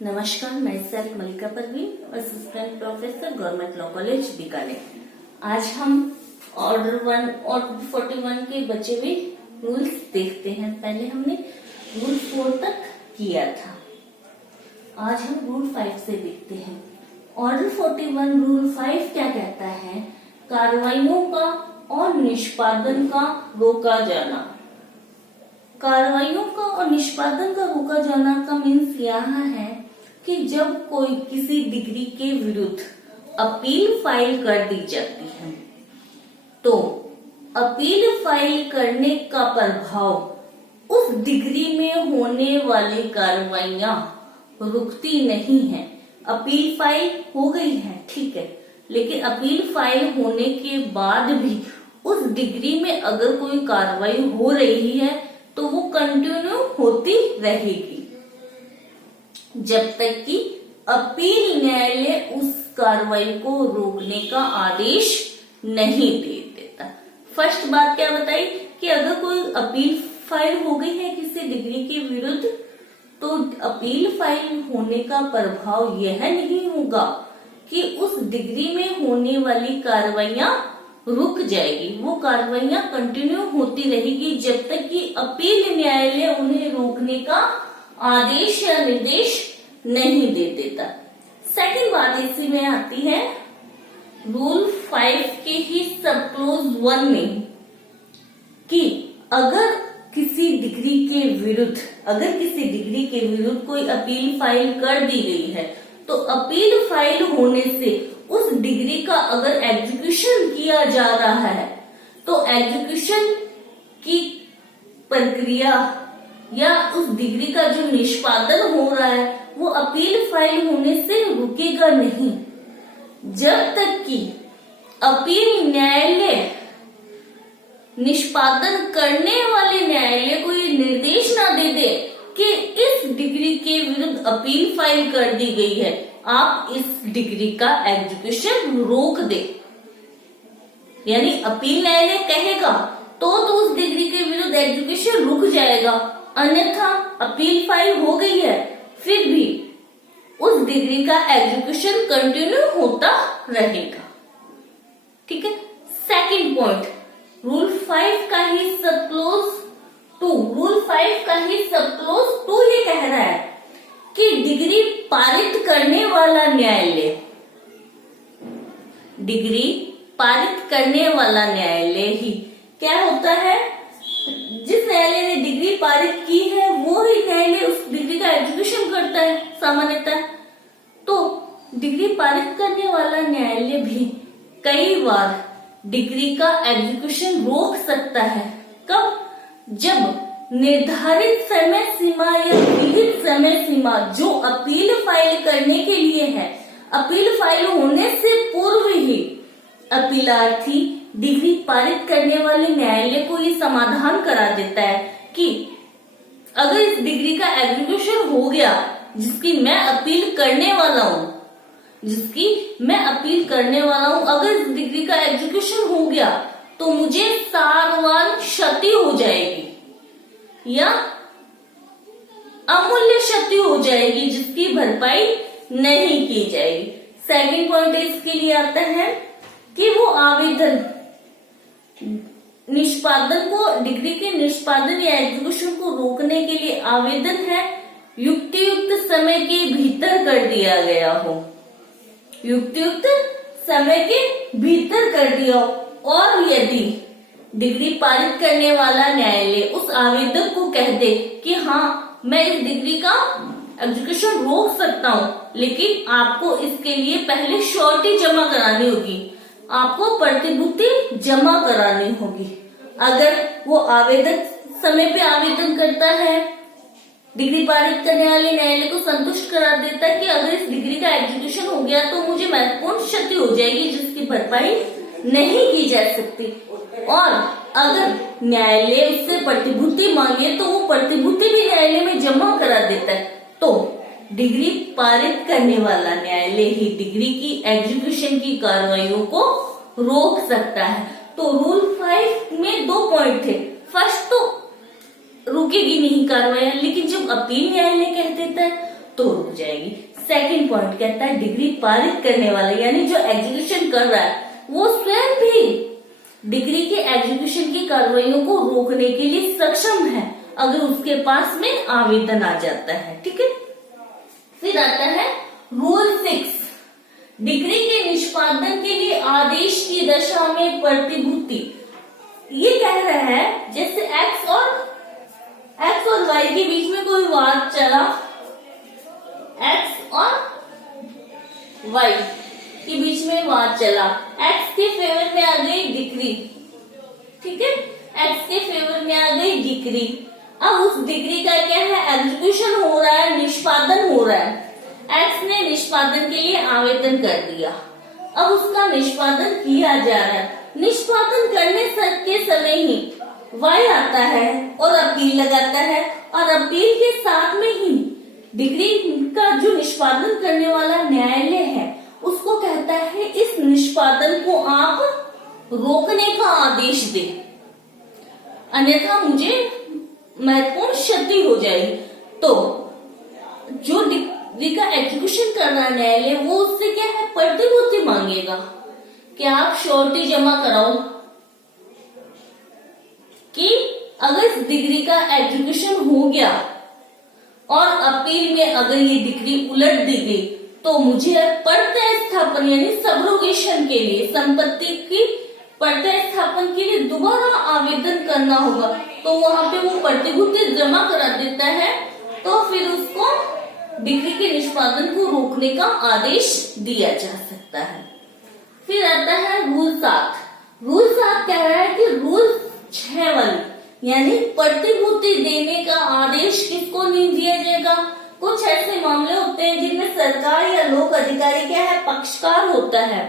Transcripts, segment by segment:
नमस्कार, मैं sir Malika Parveen, assistant professor government law college Bikaner. आज हम ऑर्डर 1 और 41 के बचे हुए रूल्स देखते हैं। पहले हमने रूल 4 तक किया था, आज हम रूल 5 से देखते हैं। ऑर्डर 41 रूल 5 क्या कहता है? कार्रवाइयों का और निष्पादन का रोका जाना। कार्रवाइयों का और निष्पादन का रोका जाना का मीन्स यह है कि जब कोई किसी डिग्री के विरुद्ध अपील फाइल कर दी जाती है तो अपील फाइल करने का प्रभाव उस डिग्री में होने वाली कार्रवाइयां रुकती नहीं है। अपील फाइल हो गई है, ठीक है, लेकिन अपील फाइल होने के बाद भी उस डिग्री में अगर कोई कार्रवाई हो रही है तो वो कंटिन्यू होती रहेगी जब तक कि अपील न्यायालय उस कार्रवाई को रोकने का आदेश नहीं दे देता। फर्स्ट बात क्या बताई कि अगर कोई अपील फाइल हो गई है किसी डिग्री के विरुद्ध तो अपील फाइल होने का प्रभाव यह नहीं होगा कि उस डिग्री में होने वाली कार्रवाइयां रुक जाएगी, वो कार्रवाइयां कंटिन्यू होती रहेगी जब तक कि अपील न्यायालय उन्हें रोकने का आदेश या निर्देश नहीं दे देता। सेकंड बात इसी में आती है रूल 5 के ही सब क्लोज 1 में कि अगर किसी डिग्री के विरुद्ध कोई अपील फाइल कर दी गई है तो अपील फाइल होने से उस डिग्री का अगर एग्जीक्यूशन किया जा रहा है तो एग्जीक्यूशन की प्रक्रिया या उस डिग्री का जो निष्पादन हो रहा है वो अपील फाइल होने से रुकेगा नहीं जब तक कि अपील न्यायालय निष्पादन करने वाले न्यायालय को ये निर्देश ना दे दे कि इस डिग्री के विरुद्ध अपील फाइल कर दी गई है, आप इस डिग्री का एग्जीक्यूशन रोक दे। यानी अपील न्यायालय कहेगा तो उस डिग्री के विरुद्ध एग्जीक्यूशन रुक जाएगा, अन्यथा अपील फाइल हो गई है फिर भी उस डिग्री का एग्जीक्यूशन कंटिन्यू होता रहेगा। ठीक है। सेकंड पॉइंट, रूल 5 का ही सब क्लोज 2 ये कह रहा है कि डिग्री पारित करने वाला न्यायालय ही क्या होता है, जिस न्यायालय ने डिग्री पारित की है वो ही न्यायालय उस डिग्री का एग्जीक्यूशन करता है सामान्यतः। तो डिग्री पारित करने वाला न्यायालय भी कई बार डिग्री का एग्जीक्यूशन रोक सकता है। कब? जब निर्धारित समय सीमा या विहित समय सीमा जो अपील फाइल करने के लिए है, अपील फाइल होने से पूर्व ही अपीलार्थी डिग्री पारित करने वाले न्यायालय को ये समाधान करा देता है कि अगर इस डिग्री का एग्जीक्यूशन हो गया जिसकी मैं अपील करने वाला हूं, अगर इस डिग्री का एग्जीक्यूशन हो गया तो मुझे सारवान क्षति हो जाएगी या अमूल्य क्षति हो जाएगी जिसकी भरपाई नहीं की जाएगी। सेकंड पॉइंट इसके लिए आता है कि वो आवेदन निष्पादन को, डिग्री के निष्पादन या एग्जीक्यूशन को रोकने के लिए आवेदन है युक्त समय के भीतर कर दिया गया हो, और यदि डिग्री पारित करने वाला न्यायालय उस आवेदक को कह दे कि हाँ मैं इस डिग्री का एग्जीक्यूशन रोक सकता हूँ, लेकिन आपको इसके लिए पहले श्योरिटी जमा करानी होगी, आपको प्रतिभूति जमा करानी होगी। अगर वो आवेदक समय पे आवेदन करता है, डिग्री पारित करने वाले न्यायालय को संतुष्ट करा देता है कि अगर इस डिग्री का एग्जीक्यूशन हो गया तो मुझे महत्वपूर्ण क्षति हो जाएगी जिसकी भरपाई नहीं की जा सकती, और अगर न्यायालय उससे प्रतिभूति मांगे तो वो प्रतिभूति भी न्यायालय में जमा करा देता है, तो डिग्री पारित करने वाला न्यायालय ही डिग्री की एग्जीक्यूशन की कार्रवाइयों को रोक सकता है। तो रूल 5 में 2 पॉइंट थे। फर्स्ट तो रुकेगी नहीं कार्रवाई, लेकिन जब अपील न्यायालय कह देता है तो रुक जाएगी। सेकंड पॉइंट कहता है डिग्री पारित करने वाला यानी जो एग्जीक्यूशन कर रहा है वो स्वयं भी डिग्री के एग्जीक्यूशन की कार्रवाइयों को रोकने के लिए सक्षम है अगर उसके पास में आवेदन आ जाता है। ठीक है, फिर आता है रूल 6, डिग्री के निष्पादन के लिए आदेश की दशा में प्रतिभूति। ये कह रहा है जैसे एक्स और वाई के बीच में कोई वाद चला, एक्स और वाई के बीच में वाद चला, एक्स के फेवर में आ गई डिग्री। ठीक है, एक्स के फेवर में आ गई डिग्री। अब उस डिग्री का क्या है, एग्जीक्यूशन हो रहा है, निष्पादन हो रहा है। एक्स ने निष्पादन के लिए आवेदन कर दिया, अब उसका निष्पादन किया जा रहा है। निष्पादन करने के समय ही वाई आता है और अपील लगाता है, और अपील के साथ में ही डिग्री का जो निष्पादन करने वाला न्यायालय है उसको कहता है इस निष्पादन को आप रोकने का आदेश दे, अन्यथा मुझे महत्वपूर्ण क्षति हो जाएगी। तो जो डिग्री का एग्जीक्यूशन कर रहा न्यायालय वो उससे क्या है, प्रतिभूति मांगेगा कि आप श्योरिटी जमा कराओ कि अगर इस डिग्री का एग्जीक्यूशन हो गया और अपील में अगर ये डिग्री उलट दी गई तो मुझे प्रत्यय स्थापन यानी सबरोगेशन के लिए, संपत्ति की प्रत्यय स्थापन के लिए दोबारा आवेदन करना होगा। तो वहां पे वो प्रतिभूति जमा करा देता है, तो फिर उसको डिग्री के निष्पादन को रोकने का आदेश दिया जा सकता है। फिर आता है रूल 7। रूल 7 कह रहा है कि रूल 6 वाली यानी प्रतिभूति देने का आदेश किसको नहीं दिया जाएगा। कुछ ऐसे मामले होते हैं जिनमें सरकार या लोक अधिकारी क्या है, पक्षकार होता है,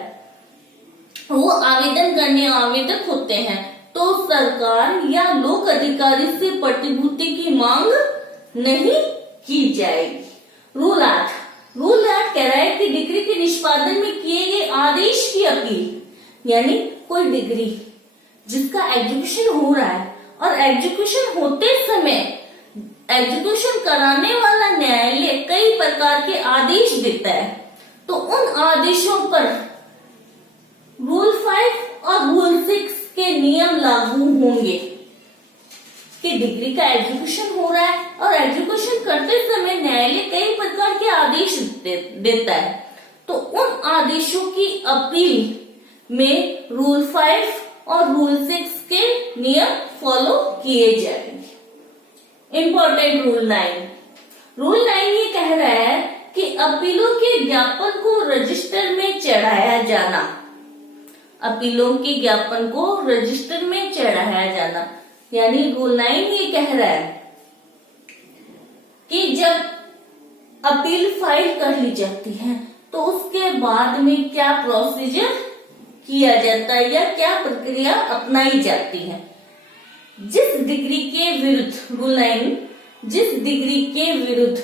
वो आवेदन करने आवेदक होते हैं, तो सरकार या लोक अधिकारी से प्रतिभूति की मांग नहीं की जाएगी। रूल 8 कह रहा है कि डिग्री के निष्पादन में किए गए आदेश की अपील यानी कोई डिग्री जिसका एग्जीक्यूशन हो रहा है और एग्जीक्यूशन होते समय एग्जीक्यूशन कराने वाला न्यायालय कई प्रकार के आदेश देता है, तो उन आदेशों पर रूल 5 और रूल 6 के नियम लागू होंगे कि डिग्री का एग्जीक्यूशन हो रहा है और एग्जीक्यूशन करते समय न्यायालय कई प्रकार के आदेश देता है, तो उन आदेशों की अपील में रूल 5 और रूल 6 के नियम फॉलो किए जाएंगे। इंपॉर्टेंट रूल 9 ये कह रहा है कि अपीलों के ज्ञापन को रजिस्टर में चढ़ाया जाना, अपीलों के ज्ञापन को रजिस्टर में चढ़ाया जाना यानी रूल 9 ये कह रहा है कि जब अपील फाइल कर ली जाती है तो उसके बाद में क्या प्रोसीजर किया जाता है या क्या प्रक्रिया अपनाई जाती है। जिस डिग्री के विरुद्ध रूल 9 जिस डिग्री के विरुद्ध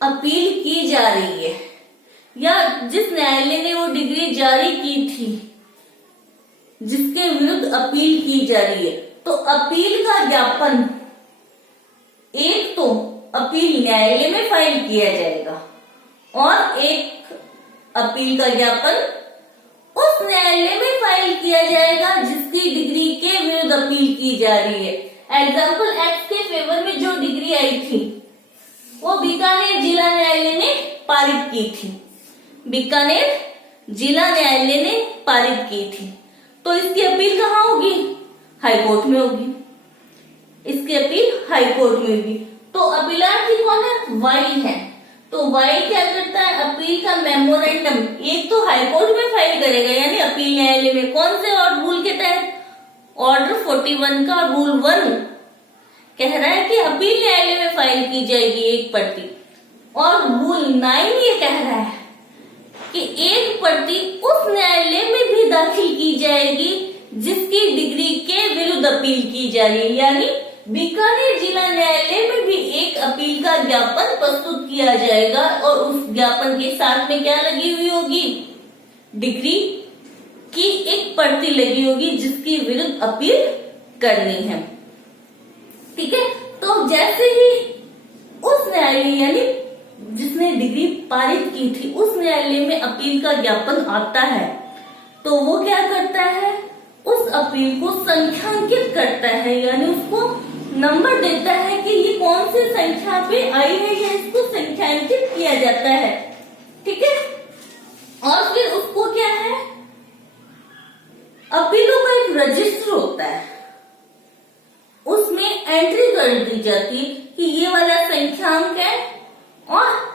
अपील की जा रही है या जिस न्यायालय ने वो डिग्री जारी की थी जिसके विरुद्ध अपील की जा रही है, तो अपील का ज्ञापन एक तो अपील न्यायालय में फाइल किया जाएगा और एक अपील का ज्ञापन उस न्यायालय में फाइल किया जाएगा जिसकी डिग्री के विरुद्ध अपील की जा रही है। एग्जाम्पल एक्स के फेवर में जो डिग्री आई थी वो बीकानेर जिला न्यायालय ने पारित की थी, बीकानेर जिला न्यायालय ने पारित की थी, तो इसकी अपील कहाँ होगी, हाई कोर्ट में होगी। इसकी अपील हाई कोर्ट में होगी। तो अपीलार्थी कौन है, वाई है। तो वाई क्या करता है, अपील का मेमोरेंडम एक तो हाई कोर्ट में फाइल करेगा यानी अपील न्यायालय में, कौन से और रूल के तहत, ऑर्डर 41 का रूल 1 कह रहा है कि अपील न्यायालय में फाइल की जाएगी एक प्रति, और रूल 9 ये कह रहा है कि एक प्रति उस न्यायालय में भी दाखिल की जाएगी जिसकी डिग्री के विरुद्ध अपील की जा रही है, यानी बीकानेर जिला न्यायालय में भी एक अपील का ज्ञापन प्रस्तुत किया जाएगा और उस ज्ञापन के साथ में क्या लगी हुई होगी, डिग्री की एक प्रति लगी होगी जिसकी विरुद्ध अपील करनी है। ठीक है, तो जैसे ही उस न्यायालय यानी जिसने डिग्री पारित की थी उस न्यायालय में अपील का ज्ञापन आता है तो वो क्या करता है, उस अपील को संख्यांकित करता है, यानी उसको नंबर देता है कि ये कौन सी संख्या पे आई है, या इसको संख्यांकित किया जाता है। ठीक है, और फिर उसको क्या है, अपीलों का एक रजिस्टर होता है, उसमें एंट्री कर दी जाती है कि ये वाला संख्यांक है और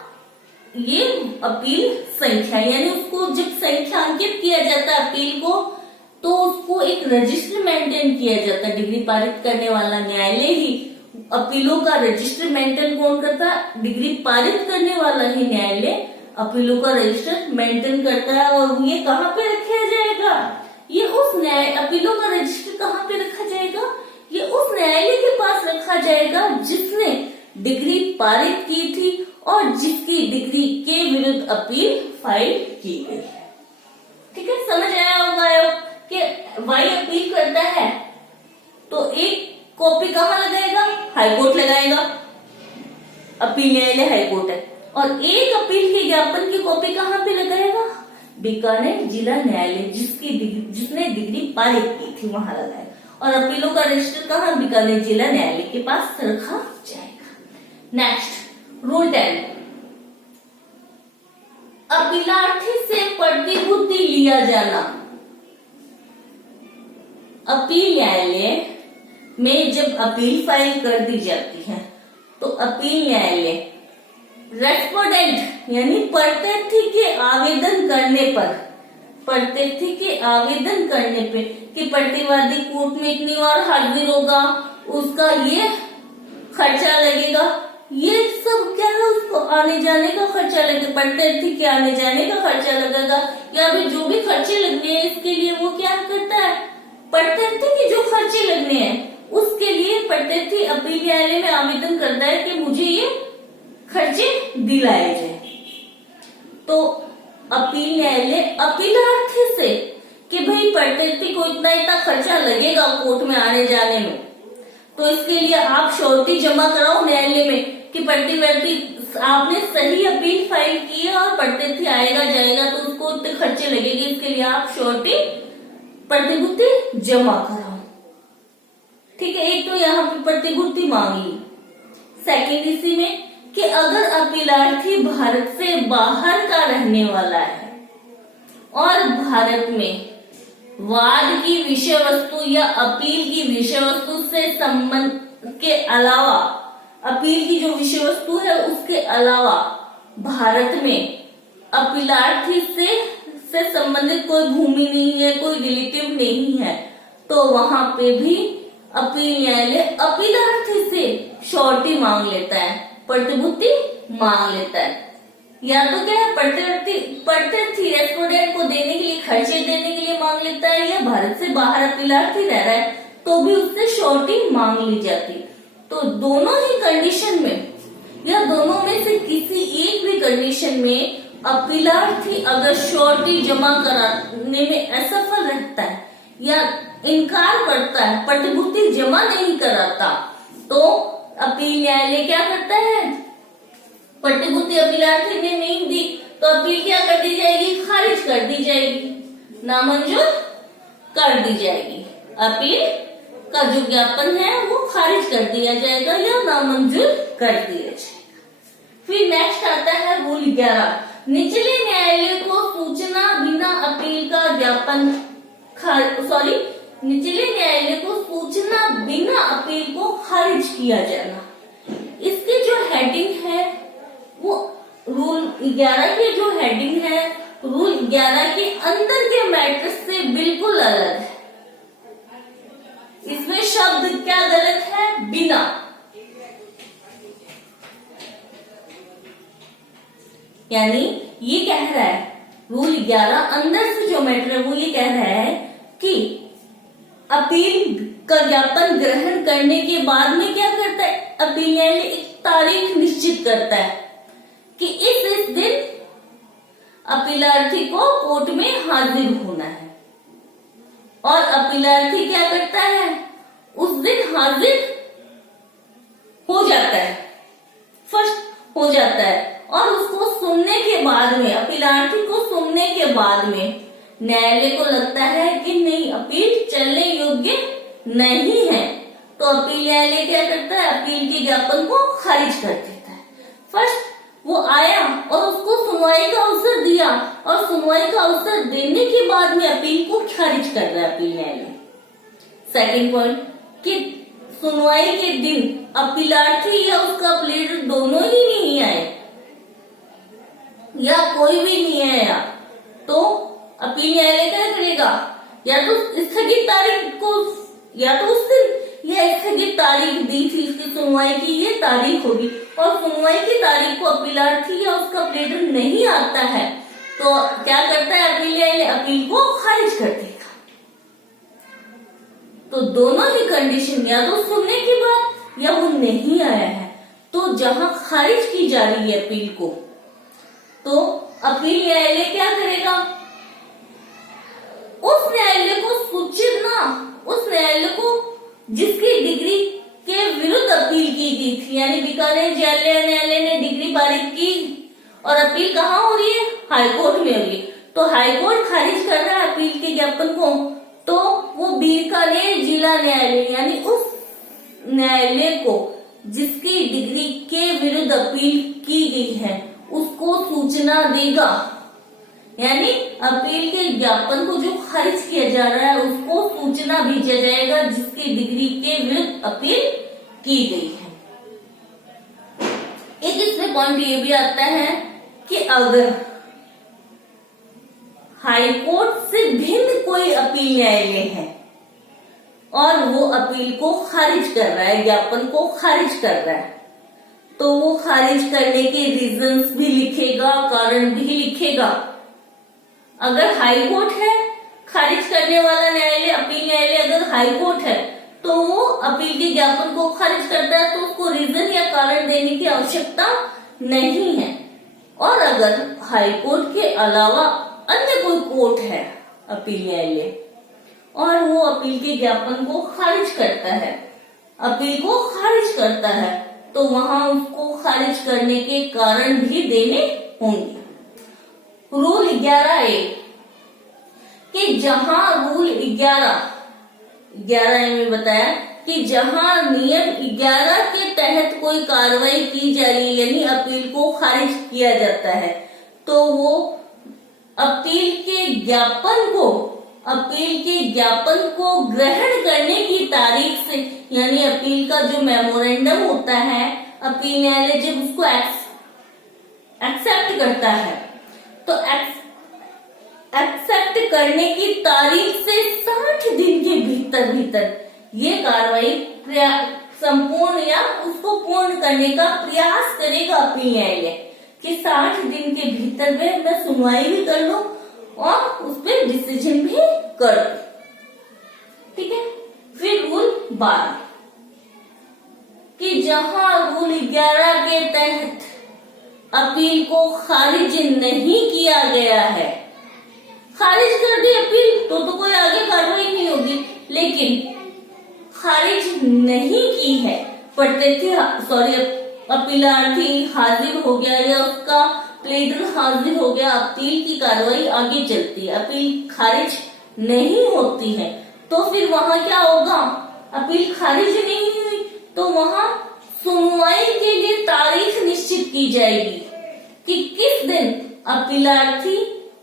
ये अपील संख्या, यानी उसको जब संख्यांकित किया जाता है अपील को तो उसको एक रजिस्टर मेंटेन किया जाता है। डिग्री पारित करने वाला न्यायालय ही अपीलों का रजिस्टर मेंटेन कौन करता है, डिग्री पारित करने वाला ही न्यायालय अपीलों का रजिस्टर मेंटेन करता है। और ये कहाँ पे रखा जाएगा, ये उस न्याय अपीलों का रजिस्टर कहाँ पे रखा जाएगा, ये उस न्यायालय के पास रखा जाएगा जिसने डिग्री पारित की थी और जिसकी डिग्री के विरुद्ध अपील फाइल की गई है। ठीक है, समझ आया होगा कि वाई अपील करता है तो एक कॉपी कहाँ लगाएगा, हाईकोर्ट लगाएगा, अपील न्यायालय हाईकोर्ट है, और एक अपील के ज्ञापन की कॉपी कहाँ पे लगाएगा, बीकानेर जिला न्यायालय जिसने डिग्री पारित की थी वहां लगाएगा। और अपीलों का रजिस्टर कहाँ, बीकानेर जिला न्यायालय के पास रखा जाएगा। नेक्स्ट रूल 10, अपीलार्थी से प्रतिभूति लिया जाना। अपील न्यायालय में जब अपील फाइल कर दी जाती है तो अपील न्यायालय रेस्पोंडेंट यानी प्रत्यर्थी के आवेदन करने पर, प्रत्यर्थी के आवेदन करने पे कि प्रतिवादी कोर्ट में इतनी बार हाजिर होगा, उसका ये खर्चा लगेगा, ये सब क्या है, उसको आने जाने का खर्चा लगेगा, प्रत्यर्थी के आने जाने का खर्चा लगेगा, या फिर जो भी खर्चे लगने हैं इसके लिए वो क्या करता है, प्रत्यर्थी के जो खर्चे लगने हैं उसके लिए प्रत्यर्थी अपील न्यायालय में आवेदन करता है कि मुझे ये खर्चे दिलाए जाए। तो अपील न्यायालय अपीलार्थी से कि भाई प्रत्यर्थी को इतना खर्चा लगेगा कोर्ट में आने जाने में, तो इसके लिए आप श्योरिटी जमा कराओ न्यायालय में कि प्रतिवादी आपने सही अपील फाइल की है और प्रत्यर्थी आएगा जाएगा तो उसको इतने खर्चे लगेंगे, इसके लिए आप श्योरिटी प्रतिभूति जमा कराओ। ठीक है, एक तो यहाँ पे प्रतिभूति मांगी। सेकेंड इसी में कि अगर अपीलार्थी भारत से बाहर का रहने वाला है और भारत में वाद की विषय वस्तु या अपील की विषय वस्तु से संबंध के अलावा, अपील की जो विषय वस्तु है उसके अलावा भारत में अपीलार्थी से संबंधित कोई भूमि नहीं है, कोई रिलेटिव नहीं है, तो वहां पे भी अपील न्यायालय अपीलार्थी से श्योरिटी मांग लेता है, प्रतिभूति मांग लेता है। या तो क्या है, प्रत्यर्थी रेस्पोंडेंट को देने के लिए, खर्चे देने के लिए मांग लेता है, या भारत से बाहर अपीलार्थी रह रहा है तो भी उससे श्योरिटी मांग ली जाती। तो दोनों ही कंडीशन में या दोनों में से किसी एक भी कंडीशन में अपीलार्थी अगर श्योरिटी जमा कराने में असफल रहता है या इनकार करता है, प्रतिभूति जमा नहीं कराता, तो अपील न्यायालय क्या करता है, प्रतिभूति अपीलार्थी ने नहीं दी तो अपील क्या कर दी जाएगी, खारिज कर दी जाएगी, नामंजूर कर दी जाएगी। अपील का जो ज्ञापन है वो खारिज कर दिया जाएगा या नामंजूर कर दिया जाएगा। फिर नेक्स्ट आता है रूल 11, निचले न्यायालय को सूचना बिना अपील का ज्ञापन निचले न्यायालय को सूचना बिना अपील को खारिज किया जाना। इसकी जो हेडिंग है वो रूल 11 की जो हेडिंग है रूल 11 के अंदर के मैटर से बिल्कुल अलग है। इसमें शब्द क्या गलत है, बिना। यानी ये कह रहा है रूल 11 अंदर से जो मैटर है वो ये कह रहा है कि अपील का ज्ञापन ग्रहण करने के बाद में क्या करता है, अपील न्यायालय एक तारीख निश्चित करता है कि इस दिन अपीलार्थी को कोर्ट में हाजिर होना है, और अपीलार्थी क्या करता है, उस दिन हाजिर हो जाता है, फर्स्ट हो जाता है, और उसको सुनने के बाद में, अपीलार्थी को सुनने के बाद में न्यायालय को लगता है कि नहीं, अपील चलने योग्य नहीं है, तो अपील न्यायालय क्या करता है, अपील के ज्ञापन को खारिज कर देता है। फर्स्ट वो आया और उसको सुनवाई का अवसर दिया, और सुनवाई का अवसर देने के बाद में अपील को खारिज कर रहा है अपील न्यायालय। सेकंड पॉइंट कि सुनवाई के दिन अपीलार्थी या उसका प्लेडर दोनों ही नहीं आए या कोई भी नहीं आया, तो अपील न्यायालय क्या करेगा, या तो स्थगित तारीख को, या तो उस दिन या स्थगित तारीख दी थी इसकी सुनवाई की, ये तारीख होगी, और सुनवाई की तारीख को अपीलार्थी या उसका प्लेडर नहीं आता है, तो क्या करता है अपील न्यायालय, अपील को खारिज कर देगा। तो दोनों ही कंडीशन, या तो सुनने के बाद या वो नहीं आया है, तो जहां खारिज की जा रही है अपील को, तो अपील न्यायालय क्या करेगा, उस न्यायालय को सूचना, उस न्यायालय को जिसकी डिग्री के विरुद्ध अपील की गई थी, यानी बीकानेर न्यायालय ने डिग्री पारित की और अपील कहाँ हो रही है, हाईकोर्ट में हो रही है, तो हाईकोर्ट खारिज कर रहा है अपील के ज्ञापन को, तो वो बीकानेर जिला न्यायालय यानी उस न्यायालय को जिसकी डिग्री के विरुद्ध अपील की गई है उसको सूचना देगा, यानी अपील के ज्ञापन को जो खारिज किया जा रहा है उसको सूचना भेजा जाएगा जिसकी डिग्री के विरुद्ध अपील की गई है। एक इसमें पॉइंट ये भी आता है कि अगर हाईकोर्ट से भिन्न कोई अपील न्यायालय है और वो अपील को खारिज कर रहा है, ज्ञापन को खारिज कर रहा है, तो वो खारिज करने के रीजंस भी लिखेगा, कारण भी लिखेगा। अगर हाईकोर्ट है, खारिज करने वाला न्यायालय, अपील न्यायालय अगर हाईकोर्ट है, तो वो अपील के ज्ञापन को खारिज करता है, तो उसको रीजन या कारण देने की आवश्यकता नहीं है। और अगर हाईकोर्ट के अलावा अन्य कोई कोर्ट है, अपील न्यायालय, और वो अपील के ज्ञापन को खारिज करता है, अपील को खारिज करता है, तो वहां उसको खारिज करने के कारण भी देने होंगे। रूल 11A कि जहां रूल 11A में बताया कि जहां नियम 11 के तहत कोई कार्रवाई की जा रही है, यानी अपील को खारिज किया जाता है, तो वो अपील के ज्ञापन को ग्रहण करने की तारीख से, यानी अपील का जो मेमोरेंडम होता है, अपील न्यायालय जब उसको एक्सेप्ट करता है, तो एक्सेप्ट करने की तारीख से 60 दिन के भीतर ये कार्रवाई संपूर्ण या उसको पूर्ण करने का प्रयास करेगा अपील न्यायालय कि 60 दिन के भीतर में मैं सुनवाई भी कर लूं और उस पर डिसीजन भी कर दूं। ठीक है। फिर रूल 12 कि जहां रूल 11 के तहत अपील को खारिज नहीं किया गया है, खारिज कर दी अपील तो कोई आगे कार्रवाई नहीं होगी, लेकिन खारिज नहीं की है, अपीलार्थी हाजिर हो गया या उसका प्लेडर हाजिर हो गया, अपील की कार्रवाई आगे चलती है, अपील खारिज नहीं होती है, तो फिर वहां क्या होगा, अपील खारिज नहीं हुई तो वहां सुनवाई के लिए तारीख निश्चित की जाएगी कि किस दिन अपीलार्थी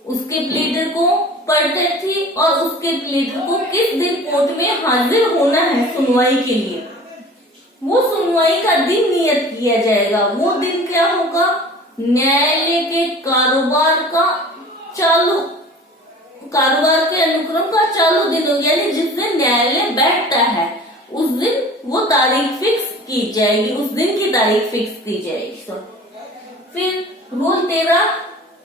उसके प्लेडर को प्रत्यर्थी और उसके प्लेडर को किस दिन कोर्ट में हाजिर होना है सुनवाई के लिए। वो सुनवाई का दिन नियत किया जाएगा। वो दिन क्या होगा, न्यायालय के कारोबार के अनुक्रम का चालू दिन होगा, यानी जिस दिन न्यायालय बैठता है उस दिन वो तारीख फिक्स की जाएगी, उस दिन की तारीख फिक्स की जाएगी। फिर रूल 13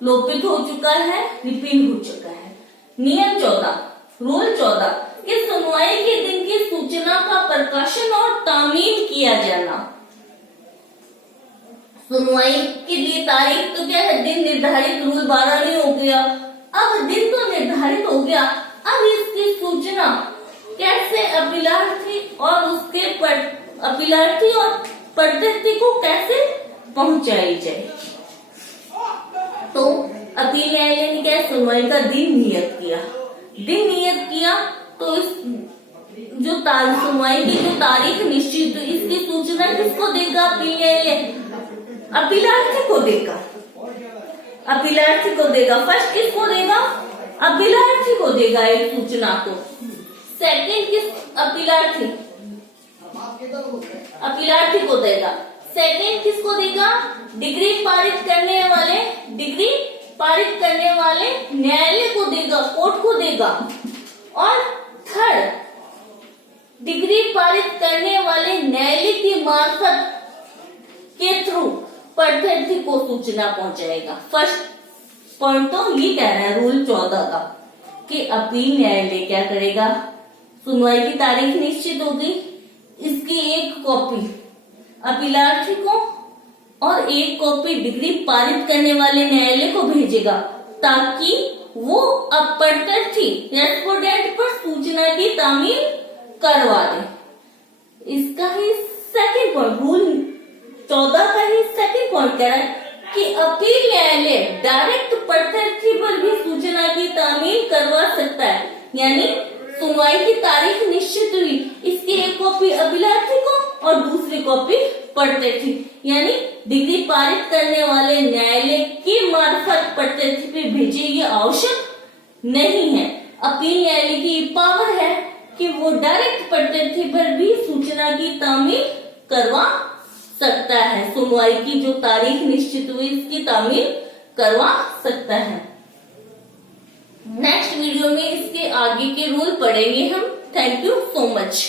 लोपित हो चुका है, रिपील हो चुका है। नियम 14, रूल 14 कि सुनवाई के दिन की सूचना का प्रकाशन और तामील किया जाना। सुनवाई के लिए तारीख तो क्या है, दिन निर्धारित, रूल 12 नहीं हो गया, अब दिन तो निर्धारित हो गया, अब इसकी सूचना कैसे अपीलार्थी और प्रत्यर्थी को कैसे पहुंचाई जाए। अपील न्यायालय ने क्या सुनवाई का दिन नियत किया तो इस जो सुनवाई की जो तारीख निश्चित, इसकी सूचना किसको देगा? अपील न्यायालय अपीलार्थी को देगा। फर्स्ट किसको देगा? अपीलार्थी को देगा एक सूचना को। सेकंड किस? अपीलार्थी को देगा। सेकंड किसको देगा? डिग्री पारित करने वाले न्यायालय को देगा, कोर्ट को देगा। और थर्ड, डिग्री पारित करने वाले न्यायालय की मार्फत के थ्रू परीक्षार्थी को सूचना पहुंचाएगा। फर्स्ट पॉइंट तो ये कह रहा है रूल 14 का कि अपील न्यायालय क्या करेगा? सुनवाई की तारीख निश्चित हो गई, इसकी एक कॉपी अपीलार्थी को और एक कॉपी डिग्री पारित करने वाले न्यायालय को भेजेगा, ताकि वो परीक्षार्थी रेस्पोंडेंट पर सूचना की तामील करवा दे। इसका ही सेकंड पॉइंट, रूल 14 का ही सेकंड पॉइंट कह रहा है कि अपील न्यायालय डायरेक्ट परीक्षार्थी पर भी सूचना की तामील करवा सकता है। यानी सुनवाई की तारीख निश्चित हुई, इसकी एक कॉपी अभिलाषी को और दूसरी कॉपी परीक्षार्थी, यानी डिग्री पारित करने वाले न्यायालय की मार्फत परीक्षार्थी पे भेजे, ये आवश्यक नहीं है। अपील न्यायालय की पावर है कि वो डायरेक्ट परीक्षार्थी पर भी सूचना की तामील करवा सकता है। सुनवाई की जो तारीख निश्चित हुई, इसकी तामील करवा सकता है। नेक्स्ट वीडियो में इसके आगे के रूल पढ़ेंगे हम। Thank you so much.